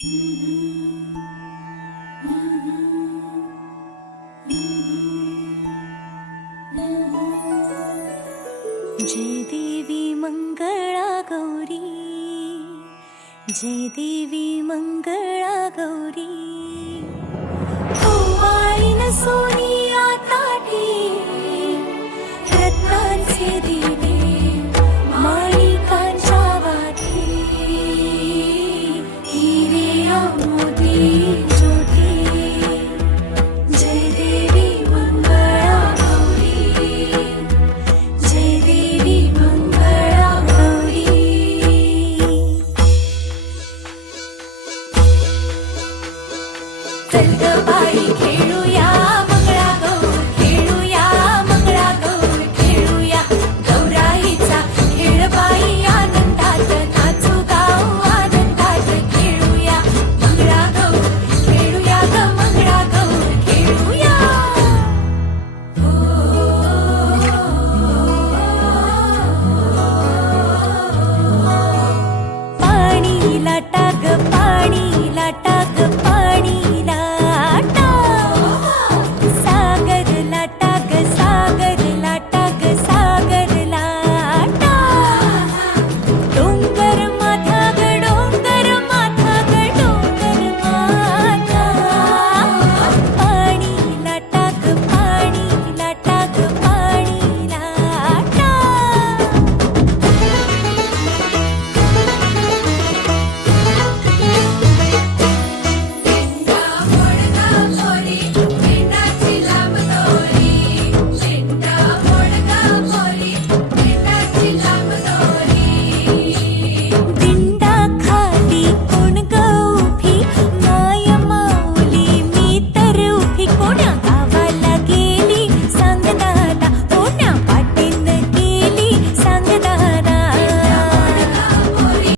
Jai Devi Mangala Gauri Jai Devi Mangala Tell the bike.